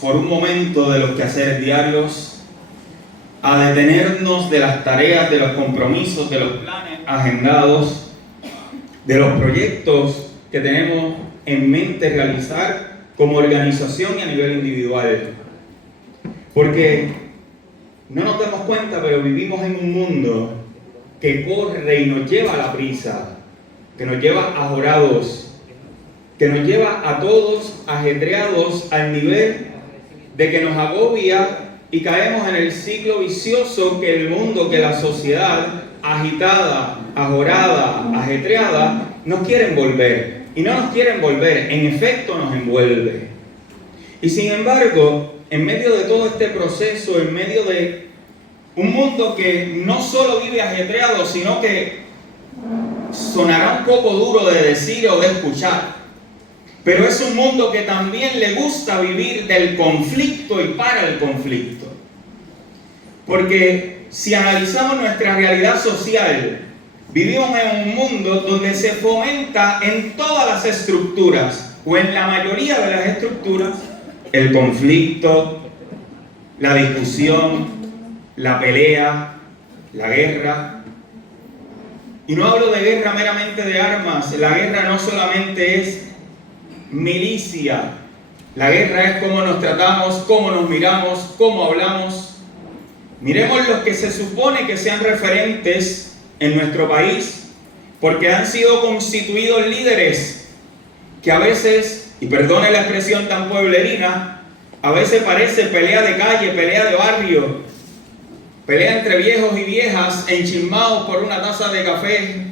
por un momento de los quehaceres diarios, a detenernos de las tareas, de los compromisos, de los planes agendados, de los proyectos que tenemos en mente realizar como organización y a nivel individual. Porque no nos damos cuenta, pero vivimos en un mundo que corre y nos lleva a la prisa, que nos lleva ajorados, que nos lleva a todos ajetreados al nivel de que nos agobia y caemos en el ciclo vicioso que el mundo, que la sociedad agitada, ajorada, ajetreada, nos quiere envolver. Y no nos quiere envolver, en efecto nos envuelve. Y sin embargo, en medio de todo este proceso, en medio de un mundo que no solo vive ajetreado, sino que sonará un poco duro de decir o de escuchar, pero es un mundo que también le gusta vivir del conflicto y para el conflicto. Porque si analizamos nuestra realidad social, vivimos en un mundo donde se fomenta en todas las estructuras, o en la mayoría de las estructuras, el conflicto, la discusión, la pelea, la guerra. Y no hablo de guerra meramente de armas. La guerra no solamente es milicia. La guerra es cómo nos tratamos, cómo nos miramos, cómo hablamos. Miremos los que se supone que sean referentes en nuestro país, porque han sido constituidos líderes que a veces, y perdone la expresión tan pueblerina, a veces parece pelea de calle, pelea de barrio, pelea entre viejos y viejas enchismados por una taza de café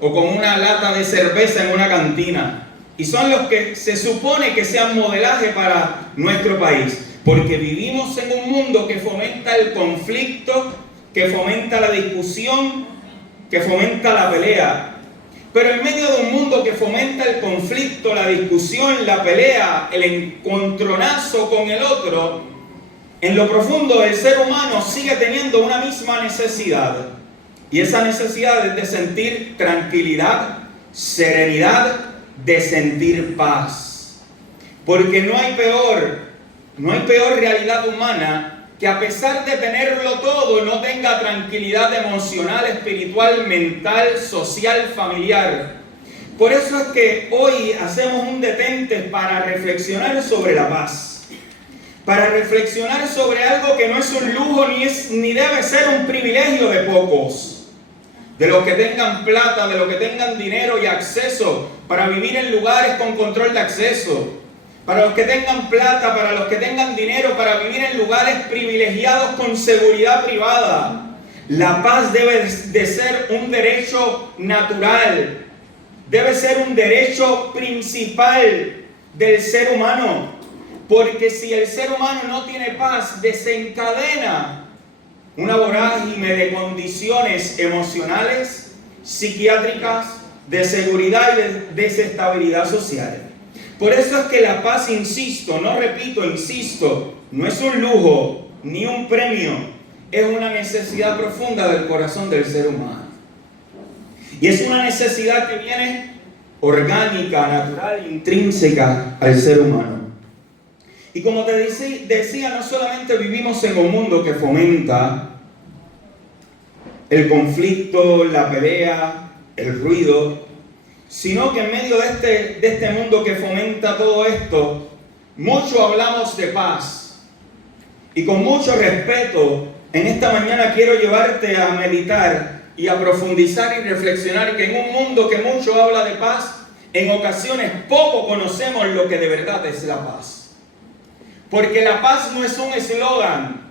o con una lata de cerveza en una cantina. Y son los que se supone que sean modelaje para nuestro país, porque vivimos en un mundo que fomenta el conflicto, que fomenta la discusión, que fomenta la pelea. Pero en medio de un mundo que fomenta el conflicto, la discusión, la pelea, el encontronazo con el otro, en lo profundo el ser humano sigue teniendo una misma necesidad. Y esa necesidad es de sentir tranquilidad, serenidad, de sentir paz. Porque no hay peor realidad humana que a pesar de tenerlo todo no tenga tranquilidad emocional, espiritual, mental, social, familiar. Por eso es que hoy hacemos un detente para reflexionar sobre la paz, para reflexionar sobre algo que no es un lujo ni debe ser un privilegio de pocos, de los que tengan plata, de los que tengan dinero y acceso para vivir en lugares con control de acceso, para los que tengan plata, para los que tengan dinero para vivir en lugares privilegiados con seguridad privada. La paz debe de ser un derecho natural, debe ser un derecho principal del ser humano, porque si el ser humano no tiene paz, desencadena una vorágine de condiciones emocionales, psiquiátricas, de seguridad y de desestabilidad social. Por eso es que la paz, insisto, no es un lujo ni un premio, es una necesidad profunda del corazón del ser humano. Y es una necesidad que viene orgánica, natural, intrínseca al ser humano. Y como te decía, no solamente vivimos en un mundo que fomenta el conflicto, la pelea, el ruido, sino que en medio de este mundo que fomenta todo esto, mucho hablamos de paz. Y con mucho respeto, en esta mañana quiero llevarte a meditar y a profundizar y reflexionar que en un mundo que mucho habla de paz, en ocasiones poco conocemos lo que de verdad es la paz. Porque la paz no es un eslogan.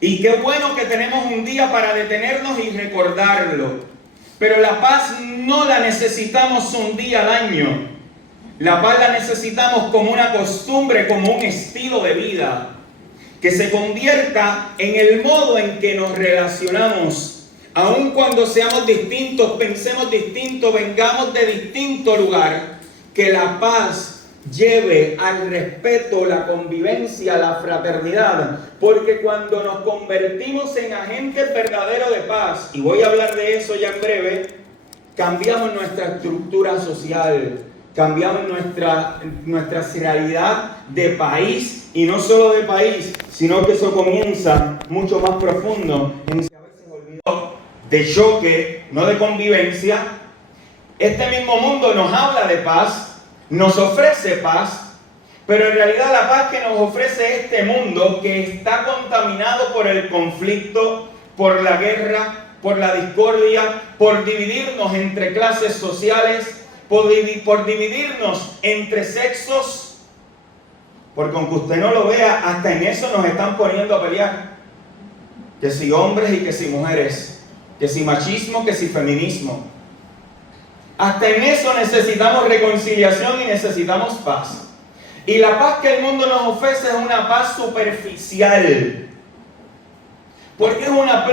Y qué bueno que tenemos un día para detenernos y recordarlo. Pero la paz no la necesitamos un día al año. La paz la necesitamos como una costumbre, como un estilo de vida. Que se convierta en el modo en que nos relacionamos. Aun cuando seamos distintos, pensemos distinto, vengamos de distinto lugar. Que la paz lleve al respeto, la convivencia, la fraternidad, porque cuando nos convertimos en agentes verdaderos de paz, y voy a hablar de eso ya en breve, cambiamos nuestra estructura social, cambiamos nuestra realidad de país Y no solo de país, sino que eso comienza mucho más profundo. En que a veces olvidó de choque, no de convivencia. Este mismo mundo nos habla de paz, nos ofrece paz, pero en realidad la paz que nos ofrece este mundo, que está contaminado por el conflicto, por la guerra, por la discordia, por dividirnos entre clases sociales, por dividirnos entre sexos, porque aunque usted no lo vea, hasta en eso nos están poniendo a pelear. Que si hombres y que si mujeres, que si machismo, que si feminismo. Hasta en eso necesitamos reconciliación y necesitamos paz. Y la paz que el mundo nos ofrece es una paz superficial. ¿Por qué es una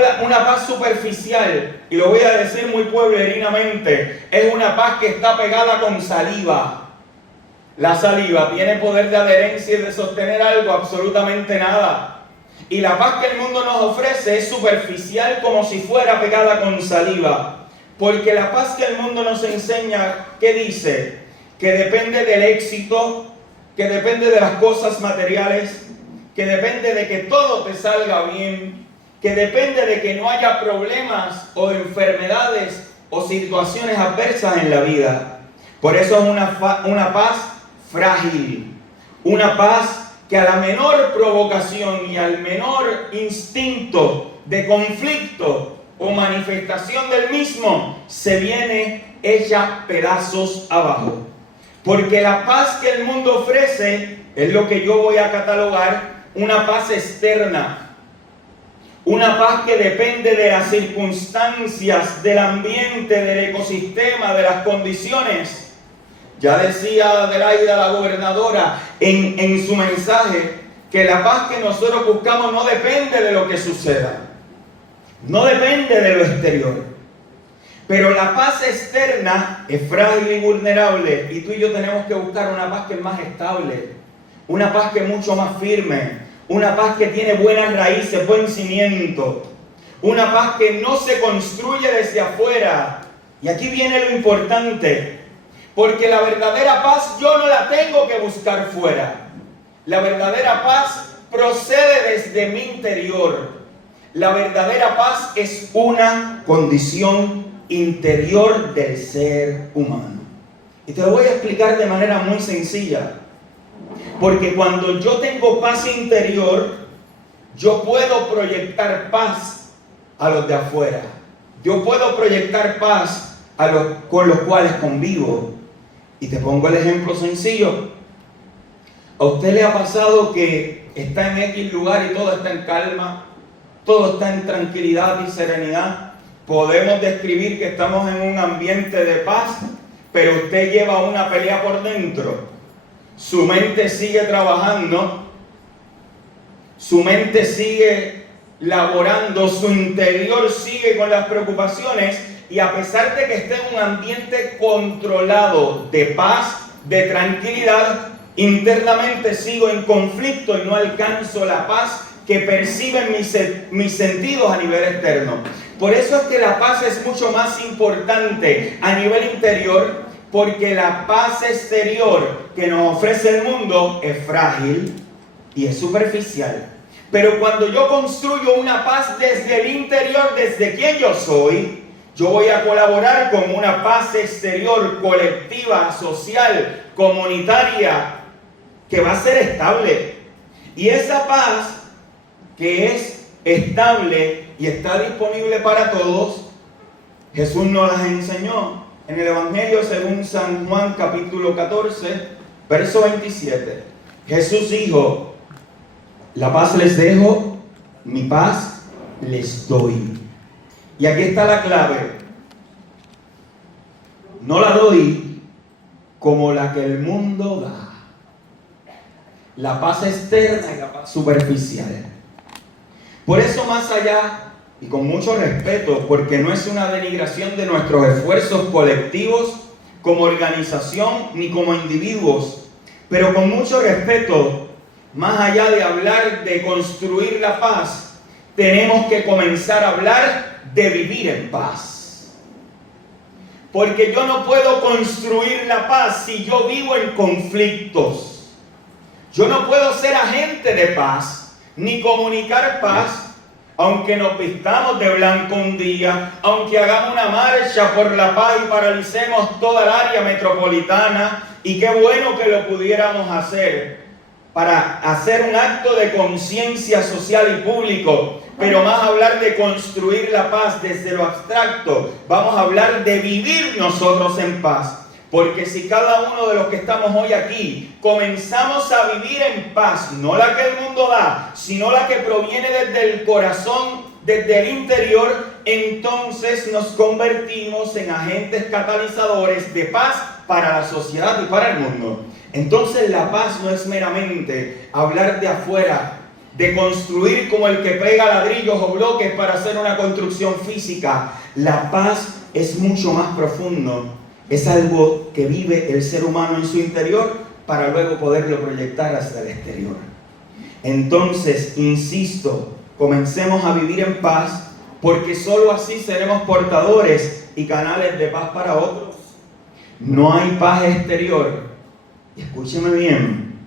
paz superficial? Y lo voy a decir muy pueblerinamente. Es una paz que está pegada con saliva. La saliva tiene poder de adherencia y de sostener algo, absolutamente nada. Y la paz que el mundo nos ofrece es superficial, como si fuera pegada con saliva. Porque la paz que el mundo nos enseña, ¿qué dice? Que depende del éxito, que depende de las cosas materiales, que depende de que todo te salga bien, que depende de que no haya problemas o enfermedades o situaciones adversas en la vida. Por eso es una paz frágil, una paz que a la menor provocación y al menor instinto de conflicto o manifestación del mismo se viene hecha pedazos abajo. Porque la paz que el mundo ofrece es lo que yo voy a catalogar una paz externa, una paz que depende de las circunstancias, del ambiente, del ecosistema, de las condiciones. Ya decía Adelaida, la gobernadora, en su mensaje, que la paz que nosotros buscamos no depende de lo que suceda, no depende de lo exterior. Pero la paz externa es frágil y vulnerable, y tú y yo tenemos que buscar una paz que es más estable, una paz que es mucho más firme, una paz que tiene buenas raíces, buen cimiento, una paz que no se construye desde afuera. Y aquí viene lo importante. Porque la verdadera paz yo no la tengo que buscar fuera. La verdadera paz procede desde mi interior. La verdadera paz es una condición interior del ser humano. Y te lo voy a explicar de manera muy sencilla. Porque cuando yo tengo paz interior, yo puedo proyectar paz a los de afuera. Yo puedo proyectar paz con los cuales convivo. Y te pongo el ejemplo sencillo. ¿A usted le ha pasado que está en X lugar y todo está en calma? Todo está en tranquilidad y serenidad. Podemos describir que estamos en un ambiente de paz, pero usted lleva una pelea por dentro. Su mente sigue trabajando, su mente sigue laborando, su interior sigue con las preocupaciones. Y a pesar de que esté en un ambiente controlado de paz, de tranquilidad, internamente sigo en conflicto y no alcanzo la paz que perciben mis sentidos a nivel externo. Por eso es que la paz es mucho más importante a nivel interior, porque la paz exterior que nos ofrece el mundo es frágil y es superficial. Pero cuando yo construyo una paz desde el interior, desde quien yo soy, yo voy a colaborar con una paz exterior, colectiva, social, comunitaria, que va a ser estable. Y esa paz que es estable y está disponible para todos, Jesús nos las enseñó en el Evangelio según San Juan capítulo 14, verso 27. Jesús dijo: la paz les dejo, mi paz les doy. Y aquí está la clave. No la doy como la que el mundo da. La paz externa y la paz superficial. Por eso, más allá, y con mucho respeto, porque no es una denigración de nuestros esfuerzos colectivos como organización ni como individuos, pero con mucho respeto, más allá de hablar de construir la paz, tenemos que comenzar a hablar de vivir en paz. Porque yo no puedo construir la paz si yo vivo en conflictos. Yo no puedo ser agente de paz, ni comunicar paz, aunque nos vistamos de blanco un día, aunque hagamos una marcha por la paz y paralicemos toda el área metropolitana, y qué bueno que lo pudiéramos hacer, para hacer un acto de conciencia social y público, pero más hablar de construir la paz desde lo abstracto, vamos a hablar de vivir nosotros en paz. Porque si cada uno de los que estamos hoy aquí comenzamos a vivir en paz, no la que el mundo da, sino la que proviene desde el corazón, desde el interior, entonces nos convertimos en agentes catalizadores de paz para la sociedad y para el mundo. Entonces la paz no es meramente hablar de afuera, de construir como el que pega ladrillos o bloques para hacer una construcción física. La paz es mucho más profundo. Es algo que vive el ser humano en su interior para luego poderlo proyectar hacia el exterior. Entonces, insisto, comencemos a vivir en paz, porque sólo así seremos portadores y canales de paz para otros. No hay paz exterior. Y escúcheme bien,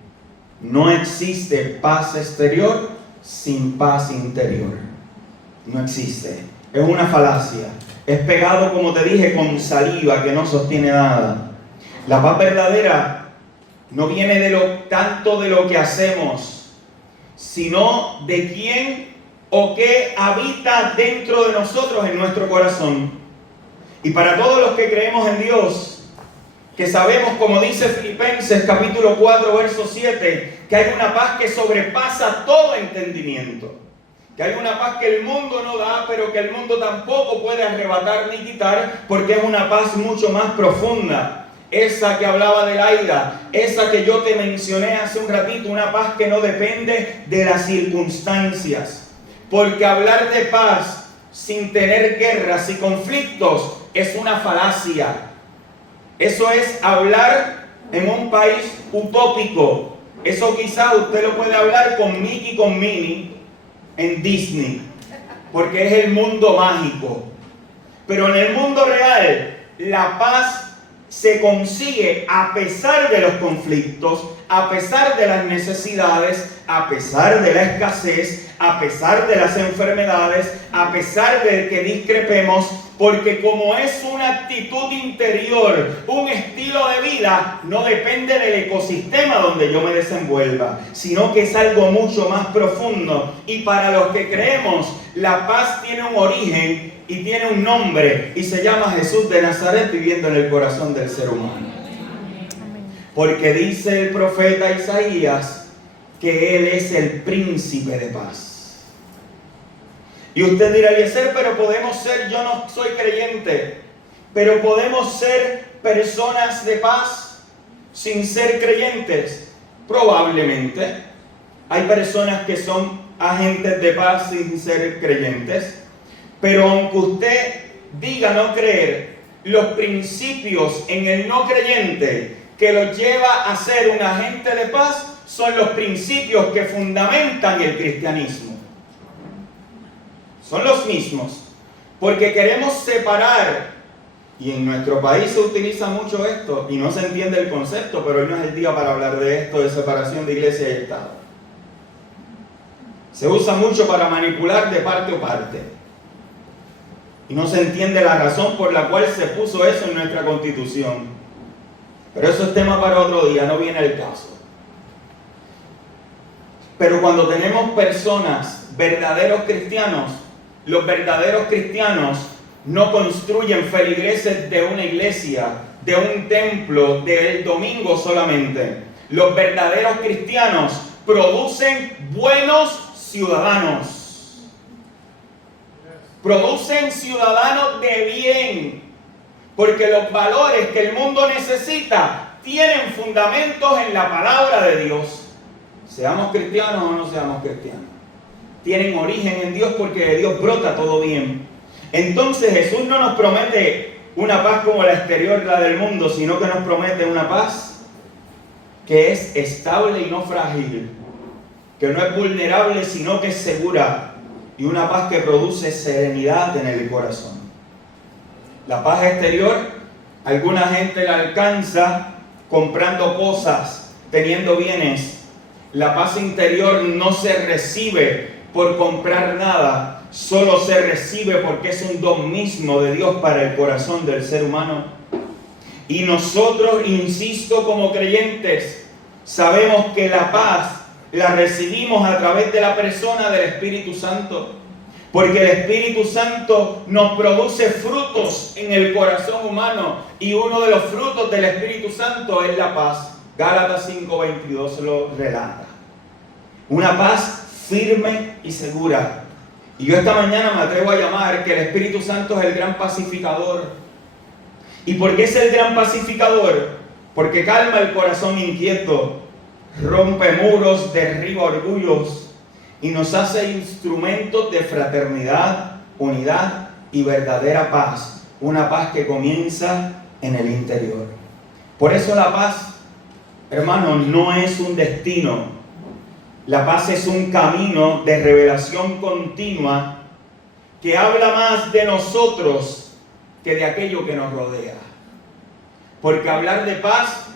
no existe paz exterior sin paz interior. No existe. Es una falacia. Es pegado, como te dije, con saliva que no sostiene nada. La paz verdadera no viene tanto de lo que hacemos, sino de quién o qué habita dentro de nosotros, en nuestro corazón. Y para todos los que creemos en Dios, que sabemos, como dice Filipenses capítulo 4, verso 7, que hay una paz que sobrepasa todo entendimiento. Que hay una paz que el mundo no da, pero que el mundo tampoco puede arrebatar ni quitar, porque es una paz mucho más profunda. Esa que hablaba de Laida, esa que yo te mencioné hace un ratito, una paz que no depende de las circunstancias. Porque hablar de paz sin tener guerras y conflictos es una falacia. Eso es hablar en un país utópico. Eso quizá usted lo puede hablar con Mickey y con Minnie en Disney, porque es el mundo mágico. Pero en el mundo real, la paz se consigue a pesar de los conflictos, a pesar de las necesidades, a pesar de la escasez, a pesar de las enfermedades, a pesar de que discrepemos, porque como es una actitud interior, un estilo de vida, no depende del ecosistema donde yo me desenvuelva, sino que es algo mucho más profundo. Y para los que creemos, la paz tiene un origen y tiene un nombre, y se llama Jesús de Nazaret viviendo en el corazón del ser humano. Porque dice el profeta Isaías que Él es el príncipe de paz. Y usted dirá, Eliezer, pero podemos ser, yo no soy creyente, pero podemos ser personas de paz sin ser creyentes. Probablemente. Hay personas que son agentes de paz sin ser creyentes. Pero aunque usted diga no creer, los principios en el no creyente que lo lleva a ser un agente de paz son los principios que fundamentan el cristianismo. Son los mismos, porque queremos separar, y en nuestro país se utiliza mucho esto, y no se entiende el concepto, pero hoy no es el día para hablar de esto, de separación de iglesia y Estado. Se usa mucho para manipular de parte o parte, y no se entiende la razón por la cual se puso eso en nuestra Constitución. Pero eso es tema para otro día, no viene el caso. Pero cuando tenemos personas, verdaderos cristianos, los verdaderos cristianos no construyen feligreses de una iglesia, de un templo, del domingo solamente. Los verdaderos cristianos producen buenos ciudadanos. Producen ciudadanos de bien. Porque los valores que el mundo necesita tienen fundamentos en la palabra de Dios. Seamos cristianos o no seamos cristianos. Tienen origen en Dios, porque de Dios brota todo bien. Entonces Jesús no nos promete una paz como la exterior, la del mundo, sino que nos promete una paz que es estable y no frágil, que no es vulnerable sino que es segura, y una paz que produce serenidad en el corazón. La paz exterior, alguna gente la alcanza comprando cosas, teniendo bienes. La paz interior no se recibe por comprar nada, solo se recibe porque es un don mismo de Dios para el corazón del ser humano. Y nosotros, insisto, como creyentes, sabemos que la paz la recibimos a través de la persona del Espíritu Santo. Porque el Espíritu Santo nos produce frutos en el corazón humano. Y uno de los frutos del Espíritu Santo es la paz. Gálatas 5:22 lo relata. Una paz firme y segura. Y yo esta mañana me atrevo a llamar que el Espíritu Santo es el gran pacificador. ¿Y por qué es el gran pacificador? Porque calma el corazón inquieto, rompe muros, derriba orgullos y nos hace instrumentos de fraternidad, unidad y verdadera paz. Una paz que comienza en el interior. Por eso la paz, hermanos, no es un destino. La paz es un camino de revelación continua que habla más de nosotros que de aquello que nos rodea. Porque hablar de paz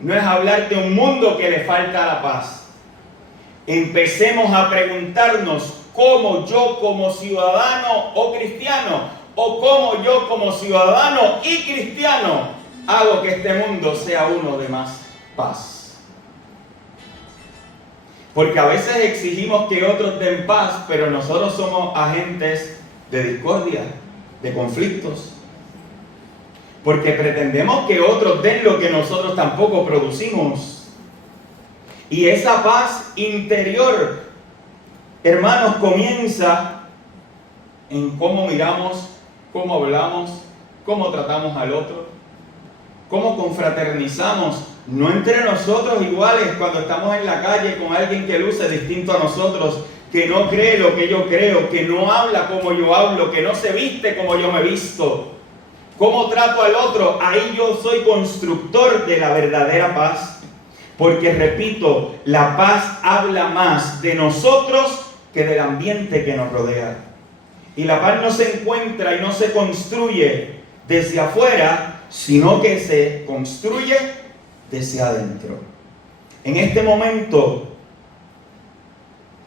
no es hablar de un mundo que le falta la paz. Empecemos a preguntarnos cómo yo como ciudadano o cristiano, o cómo yo como ciudadano y cristiano hago que este mundo sea uno de más paz. Porque a veces exigimos que otros den paz, pero nosotros somos agentes de discordia, de conflictos. Porque pretendemos que otros den lo que nosotros tampoco producimos. Y esa paz interior, hermanos, comienza en cómo miramos, cómo hablamos, cómo tratamos al otro, cómo confraternizamos, no entre nosotros iguales cuando estamos en la calle con alguien que luce distinto a nosotros, que no cree lo que yo creo, que no habla como yo hablo, que no se viste como yo me visto. ¿Cómo trato al otro? Ahí yo soy constructor de la verdadera paz. Porque, repito, la paz habla más de nosotros que del ambiente que nos rodea. Y la paz no se encuentra y no se construye desde afuera, sino que se construye desde adentro. En este momento,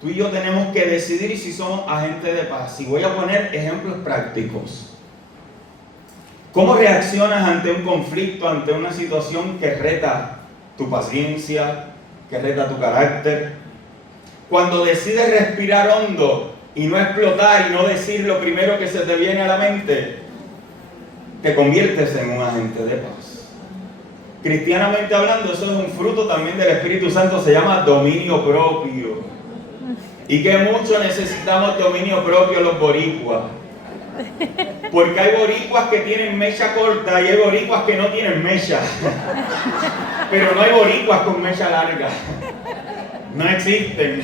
tú y yo tenemos que decidir si somos agentes de paz. Y voy a poner ejemplos prácticos. ¿Cómo reaccionas ante un conflicto, ante una situación que reta tu paciencia, que reta tu carácter? Cuando decides respirar hondo y no explotar y no decir lo primero que se te viene a la mente, te conviertes en un agente de paz. Cristianamente hablando, eso es un fruto también del Espíritu Santo, se llama dominio propio. Y que mucho necesitamos dominio propio los boricuas. Porque hay boricuas que tienen mecha corta y hay boricuas que no tienen mecha. Pero no hay boricuas con mecha larga. No existen.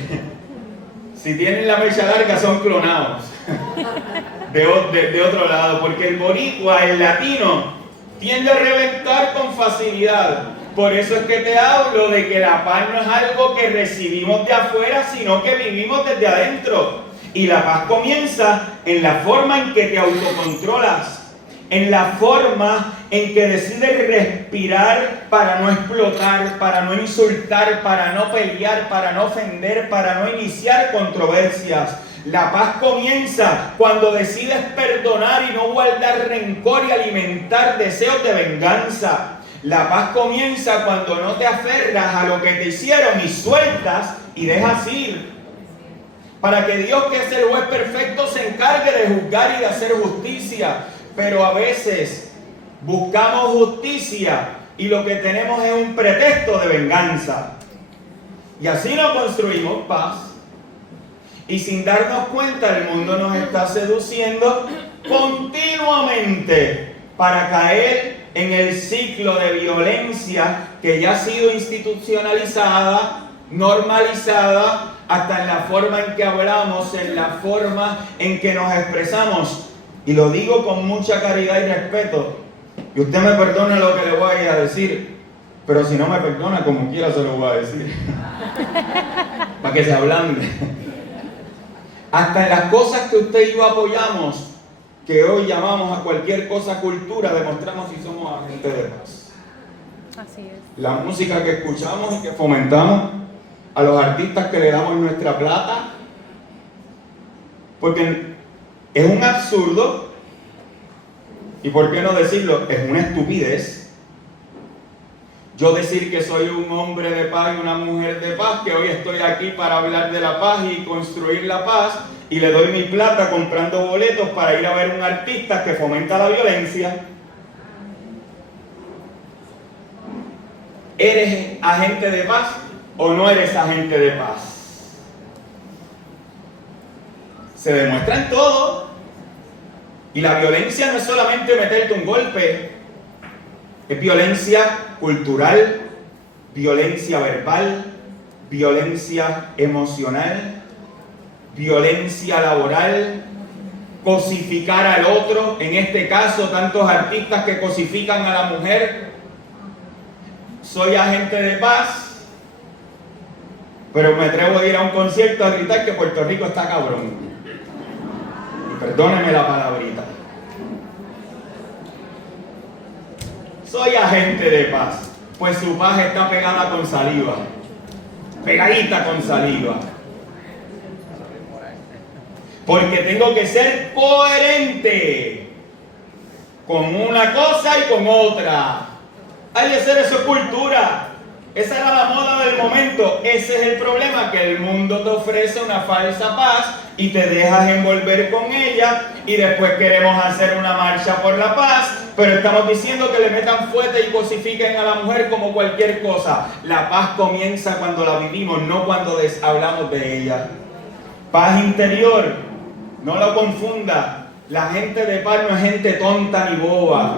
Si tienen la mecha larga son clonados. De otro lado. Porque el boricua, el latino, tiende a reventar con facilidad. Por eso es que te hablo de que la paz no es algo que recibimos de afuera, sino que vivimos desde adentro. Y la paz comienza en la forma en que te autocontrolas, en la forma en que decides respirar para no explotar, para no insultar, para no pelear, para no ofender, para no iniciar controversias. La paz comienza cuando decides perdonar y no guardar rencor y alimentar deseos de venganza. La paz comienza cuando no te aferras a lo que te hicieron y sueltas y dejas ir. Para que Dios, que es el juez perfecto, se encargue de juzgar y de hacer justicia. Pero a veces buscamos justicia y lo que tenemos es un pretexto de venganza. Y así no construimos paz. Y sin darnos cuenta, el mundo nos está seduciendo continuamente para caer en el ciclo de violencia que ya ha sido institucionalizada, normalizada, hasta en la forma en que hablamos, en la forma en que nos expresamos. Y lo digo con mucha caridad y respeto. Y usted me perdone lo que le voy a decir, pero si no me perdona, como quiera se lo voy a decir. Para que se ablande. Hasta en las cosas que usted y yo apoyamos, que hoy llamamos a cualquier cosa cultura, demostramos si somos agentes de paz. Así es. La música que escuchamos y que fomentamos, a los artistas que le damos nuestra plata, porque es un absurdo, y por qué no decirlo, es una estupidez yo decir que soy un hombre de paz y una mujer de paz, que hoy estoy aquí para hablar de la paz y construir la paz, y le doy mi plata comprando boletos para ir a ver un artista que fomenta la violencia. ¿Eres agente de paz o no eres agente de paz? Se demuestra en todo. Y la violencia no es solamente meterte un golpe, es violencia cultural, violencia verbal, violencia emocional, violencia laboral, cosificar al otro, en este caso tantos artistas que cosifican a la mujer. Soy agente de paz, pero me atrevo a ir a un concierto a gritar que Puerto Rico está cabrón. Perdónenme la palabrita. Soy agente de paz, pues su paz está pegada con saliva, pegadita con saliva. Porque tengo que ser coherente con una cosa y con otra. Hay que hacer eso, cultura. Esa era la moda del momento. Ese es el problema, que el mundo te ofrece una falsa paz y te dejas envolver con ella, y después queremos hacer una marcha por la paz, pero estamos diciendo que le metan fuerte y cosifiquen a la mujer como cualquier cosa. La paz comienza cuando la vivimos, no cuando hablamos de ella. Paz interior, no lo confunda. La gente de paz no es gente tonta ni boba.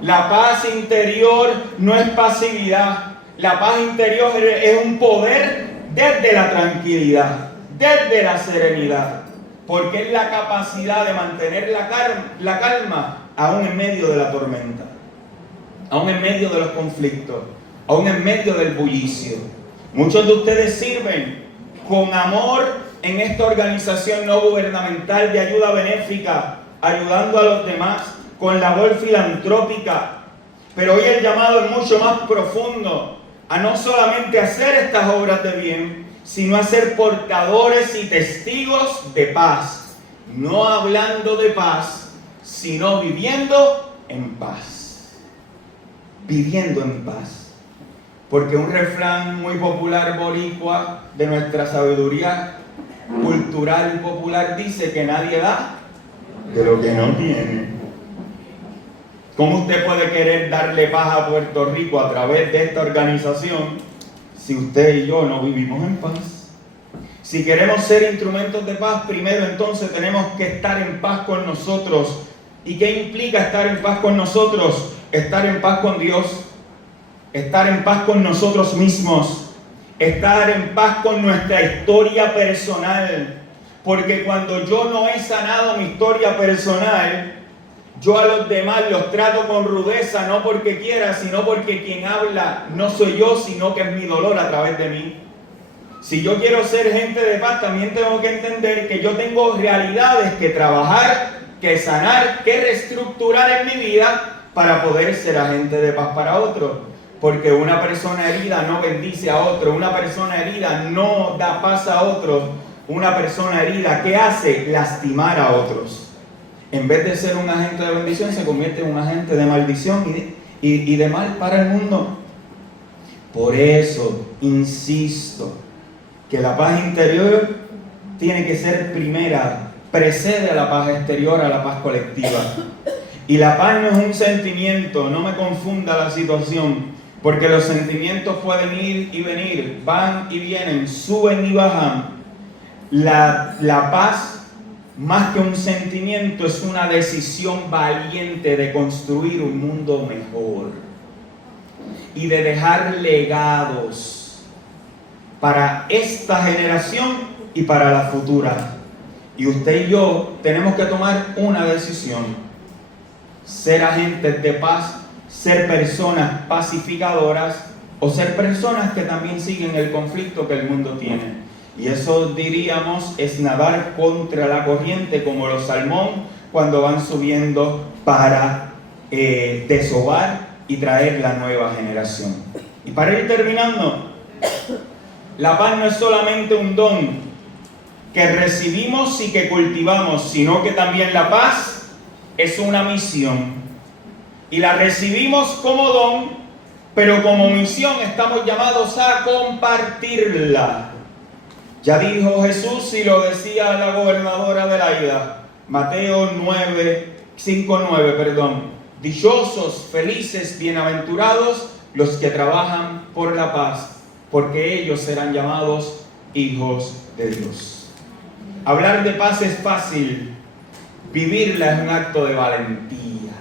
La paz interior no es pasividad. La paz interior es un poder desde la tranquilidad, desde la serenidad, porque es la capacidad de mantener la calma aún en medio de la tormenta, aún en medio de los conflictos, aún en medio del bullicio. Muchos de ustedes sirven con amor en esta organización no gubernamental de ayuda benéfica, ayudando a los demás con labor filantrópica, pero hoy el llamado es mucho más profundo, a no solamente hacer estas obras de bien, sino a ser portadores y testigos de paz, no hablando de paz, sino viviendo en paz, viviendo en paz. Porque un refrán muy popular boricua de nuestra sabiduría cultural y popular dice que nadie da de lo que no tiene. ¿Cómo usted puede querer darle paz a Puerto Rico a través de esta organización si usted y yo no vivimos en paz? Si queremos ser instrumentos de paz, primero entonces tenemos que estar en paz con nosotros. ¿Y qué implica estar en paz con nosotros? Estar en paz con Dios, estar en paz con nosotros mismos, estar en paz con nuestra historia personal. Porque cuando yo no he sanado mi historia personal, yo a los demás los trato con rudeza, no porque quiera, sino porque quien habla no soy yo, sino que es mi dolor a través de mí. Si yo quiero ser gente de paz, también tengo que entender que yo tengo realidades que trabajar, que sanar, que reestructurar en mi vida para poder ser agente de paz para otro. Porque una persona herida no bendice a otro, una persona herida no da paz a otros, una persona herida, ¿qué hace? Lastimar a otros. En vez de ser un agente de bendición, se convierte en un agente de maldición y de mal para el mundo. Por eso, insisto, que la paz interior tiene que ser primera, precede a la paz exterior, a la paz colectiva. Y la paz no es un sentimiento, no me confunda la situación, porque los sentimientos pueden ir y venir, van y vienen, suben y bajan. La paz, más que un sentimiento, es una decisión valiente de construir un mundo mejor y de dejar legados para esta generación y para la futura. Y usted y yo tenemos que tomar una decisión: ser agentes de paz, ser personas pacificadoras o ser personas que también siguen el conflicto que el mundo tiene. Y eso, diríamos, es nadar contra la corriente, como los salmón cuando van subiendo para desovar y traer la nueva generación. Y para ir terminando, La paz no es solamente un don que recibimos y que cultivamos, sino que también la paz es una misión. Y la recibimos como don, pero como misión estamos llamados a compartirla. Ya dijo Jesús y lo decía la gobernadora de Laida, Mateo 5:9, dichosos, felices, bienaventurados los que trabajan por la paz, porque ellos serán llamados hijos de Dios. Hablar de paz es fácil, vivirla es un acto de valentía.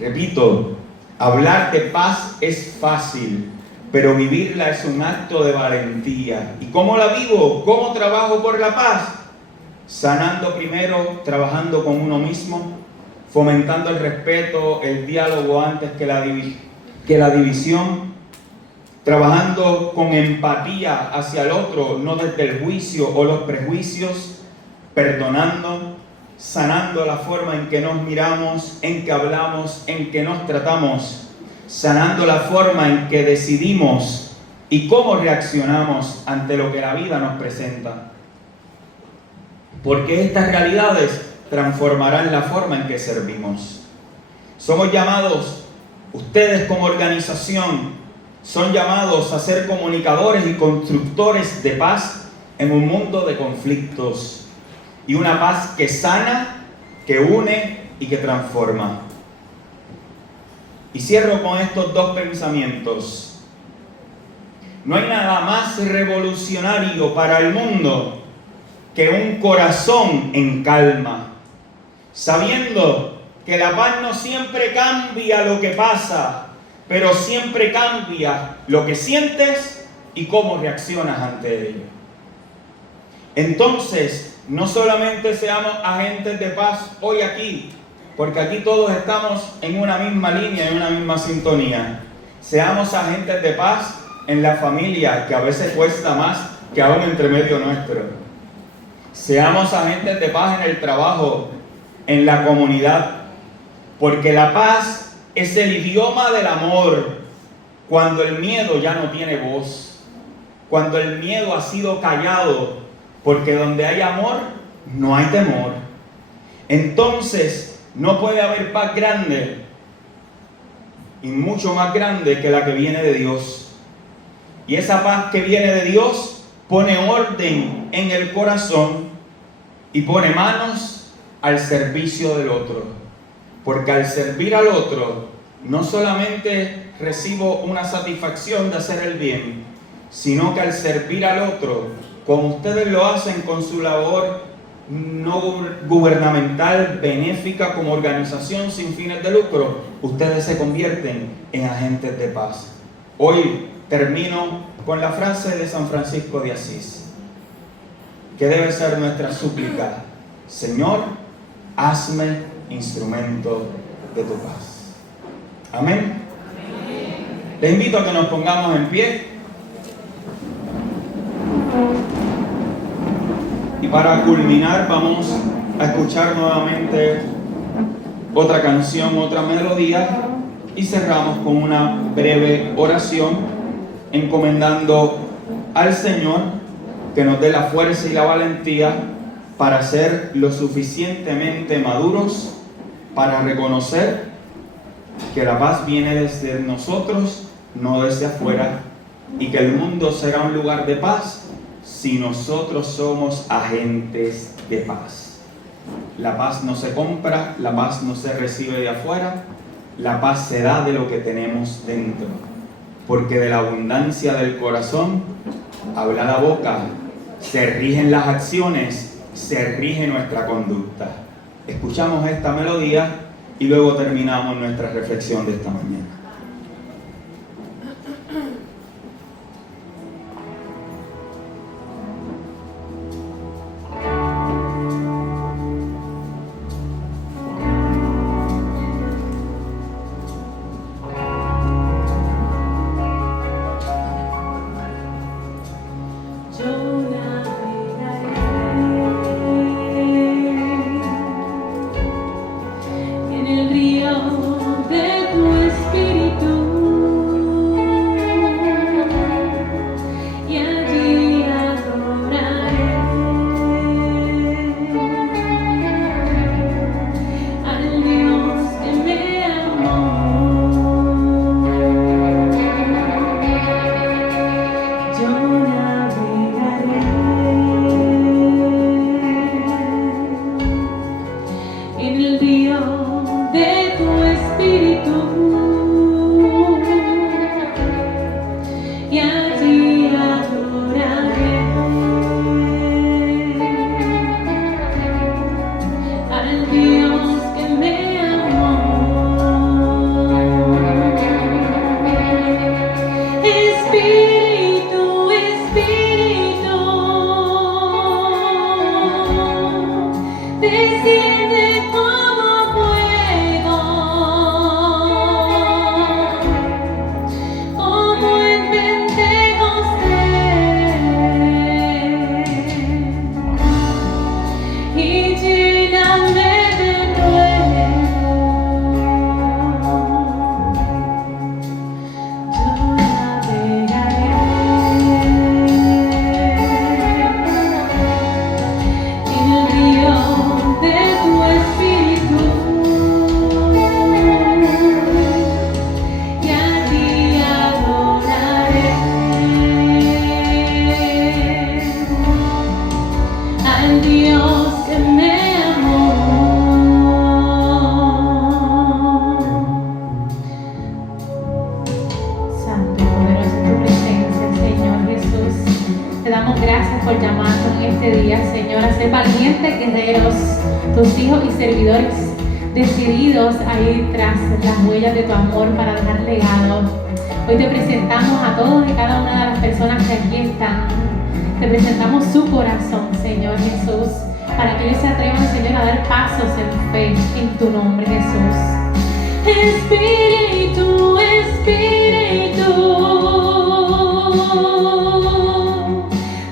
Repito, hablar de paz es fácil, pero vivirla es un acto de valentía. ¿Y cómo la vivo? ¿Cómo trabajo por la paz? Sanando primero, trabajando con uno mismo, fomentando el respeto, el diálogo antes que la división, trabajando con empatía hacia el otro, no desde el juicio o los prejuicios, perdonando, sanando la forma en que nos miramos, en que hablamos, en que nos tratamos, sanando la forma en que decidimos y cómo reaccionamos ante lo que la vida nos presenta. Porque estas realidades transformarán la forma en que servimos. Somos llamados, ustedes como organización, son llamados a ser comunicadores y constructores de paz en un mundo de conflictos. Y una paz que sana, que une y que transforma. Y cierro con estos dos pensamientos. No hay nada más revolucionario para el mundo que un corazón en calma, sabiendo que la paz no siempre cambia lo que pasa, pero siempre cambia lo que sientes y cómo reaccionas ante ello. Entonces, no solamente seamos agentes de paz hoy aquí, porque aquí todos estamos en una misma línea, en una misma sintonía. Seamos agentes de paz en la familia, que a veces cuesta más que aún entre medio nuestro. Seamos agentes de paz en el trabajo, en la comunidad, porque la paz es el idioma del amor. Cuando el miedo ya no tiene voz, cuando el miedo ha sido callado, porque donde hay amor, no hay temor. Entonces, no puede haber paz grande y mucho más grande que la que viene de Dios. Y esa paz que viene de Dios pone orden en el corazón y pone manos al servicio del otro. Porque al servir al otro, no solamente recibo una satisfacción de hacer el bien, sino que al servir al otro, como ustedes lo hacen con su labor no gubernamental, benéfica, como organización sin fines de lucro, ustedes se convierten en agentes de paz. Hoy termino con la frase de San Francisco de Asís, que debe ser nuestra súplica: Señor, hazme instrumento de tu paz. Amén. Amén. Les invito a que nos pongamos en pie. Y para culminar vamos a escuchar nuevamente otra canción, otra melodía, y cerramos con una breve oración encomendando al Señor que nos dé la fuerza y la valentía para ser lo suficientemente maduros para reconocer que la paz viene desde nosotros, no desde afuera, y que el mundo será un lugar de paz si nosotros somos agentes de paz. La paz no se compra, la paz no se recibe de afuera, la paz se da de lo que tenemos dentro, porque de la abundancia del corazón habla la boca, se rigen las acciones, se rige nuestra conducta. Escuchamos esta melodía y luego terminamos nuestra reflexión de esta mañana. En el río de tu espíritu. Tus hijos y servidores decididos a ir tras las huellas de tu amor para dejar legado. Hoy te presentamos a todos y cada una de las personas que aquí están. Te presentamos su corazón, Señor Jesús, para que ellos se atrevan, Señor, a dar pasos en fe en tu nombre, Jesús. Espíritu, Espíritu,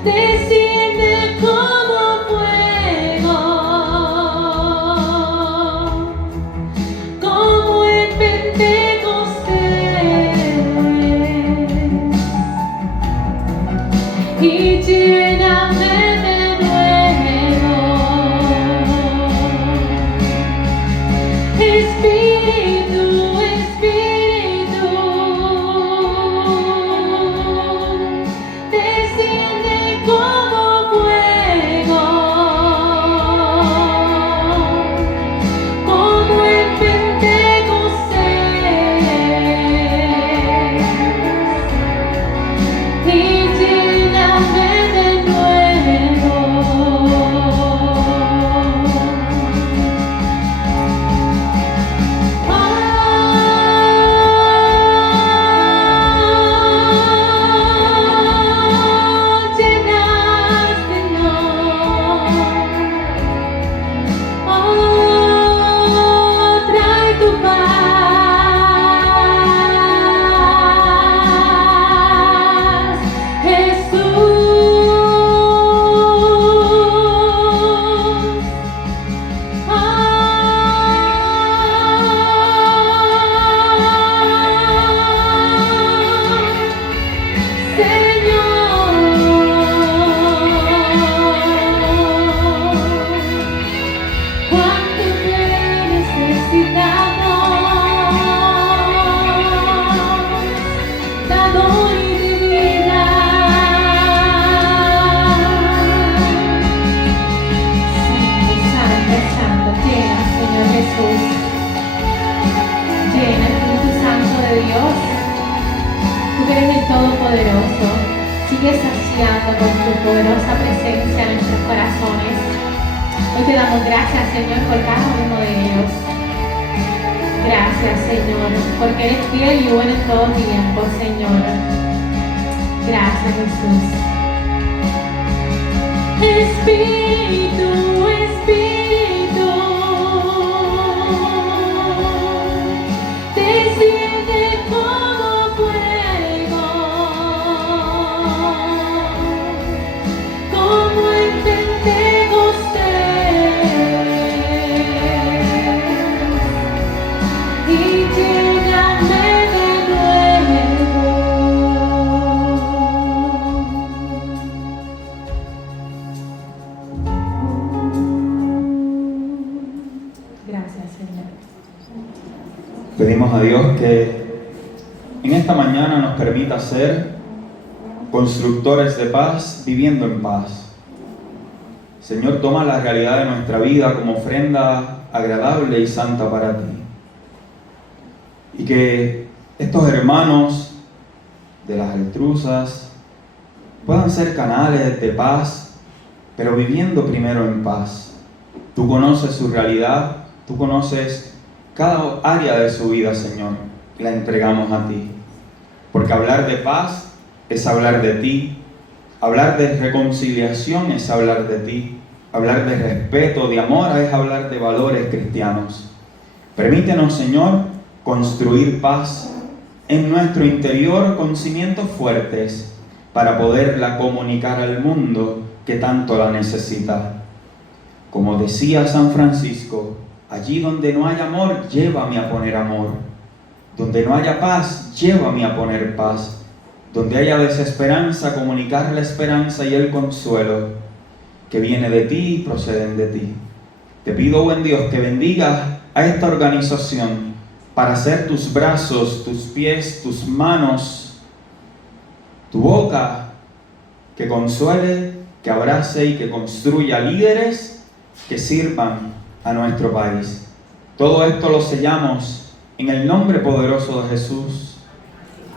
desciende como fuego, como en Pentecostés, y lléname de nuevo. Espíritu, Espíritu, desciende como fuego, como en Pentecostés, y lléname de nuevo. Trae tu paz, cuánto te necesitamos, dador de vida. Santo, Santo, llena, Señor Jesús, llena, Espíritu Santo de Dios. Tú que eres el Todopoderoso, sigue saciando con tu poderosa presencia en nuestros corazones. Hoy te damos gracias, Señor, por cada uno de ellos. Gracias, Señor, porque eres fiel y bueno en todo tiempo, Señor. Gracias, Jesús. Espíritu, Espíritu, desciende como fuego, como en Pentecostés, y lléname de nuevo. Gracias, Señor. Pedimos a Dios que en esta mañana nos permita ser constructores de paz, viviendo en paz. Señor, toma la realidad de nuestra vida como ofrenda agradable y santa para ti. Y que estos hermanos de las Eltruzas puedan ser canales de paz, pero viviendo primero en paz. Tú conoces su realidad, tú conoces cada área de su vida, Señor, y la entregamos a ti. Porque hablar de paz es hablar de ti, hablar de reconciliación es hablar de ti, Hablar de respeto, de amor, es hablar de valores cristianos. Permítenos, Señor, construir paz en nuestro interior con cimientos fuertes para poderla comunicar al mundo que tanto la necesita. Como decía San Francisco, allí donde no haya amor, llévame a poner amor. Donde no haya paz, llévame a poner paz. Donde haya desesperanza, comunicar la esperanza y el consuelo que viene de ti y proceden de ti. Te pido, buen Dios, que bendigas a esta organización para ser tus brazos, tus pies, tus manos, tu boca, que consuele, que abrace y que construya líderes que sirvan a nuestro país. Todo esto lo sellamos en el nombre poderoso de Jesús,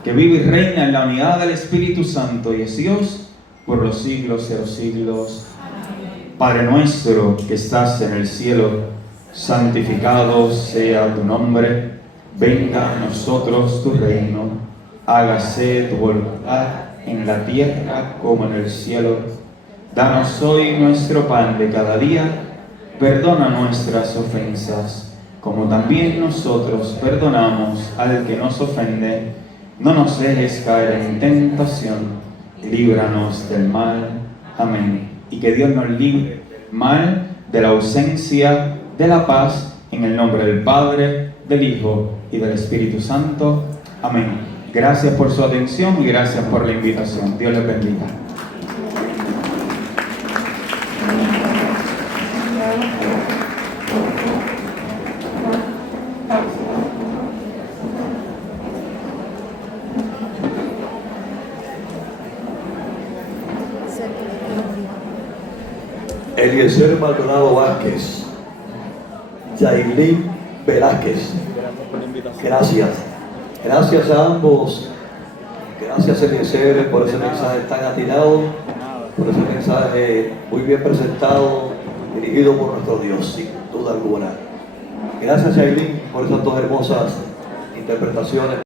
que vive y reina en la unidad del Espíritu Santo y es Dios por los siglos de los siglos. Padre nuestro que estás en el cielo, santificado sea tu nombre. Venga a nosotros tu reino. Hágase tu voluntad en la tierra como en el cielo. Danos hoy nuestro pan de cada día. Perdona nuestras ofensas, como también nosotros perdonamos al que nos ofende. No nos dejes caer en tentación. Líbranos del mal. Amén. Y que Dios nos libre mal de la ausencia de la paz, en el nombre del Padre, del Hijo y del Espíritu Santo. Amén. Gracias por su atención y gracias por la invitación. Dios les bendiga. Eliezer Maldonado Vázquez, Yailin Velázquez. Gracias a ambos. Gracias, Eliezer, por ese mensaje tan atinado, por ese mensaje muy bien presentado, dirigido por nuestro Dios, sin duda alguna. Gracias, Yailin, por esas dos hermosas interpretaciones.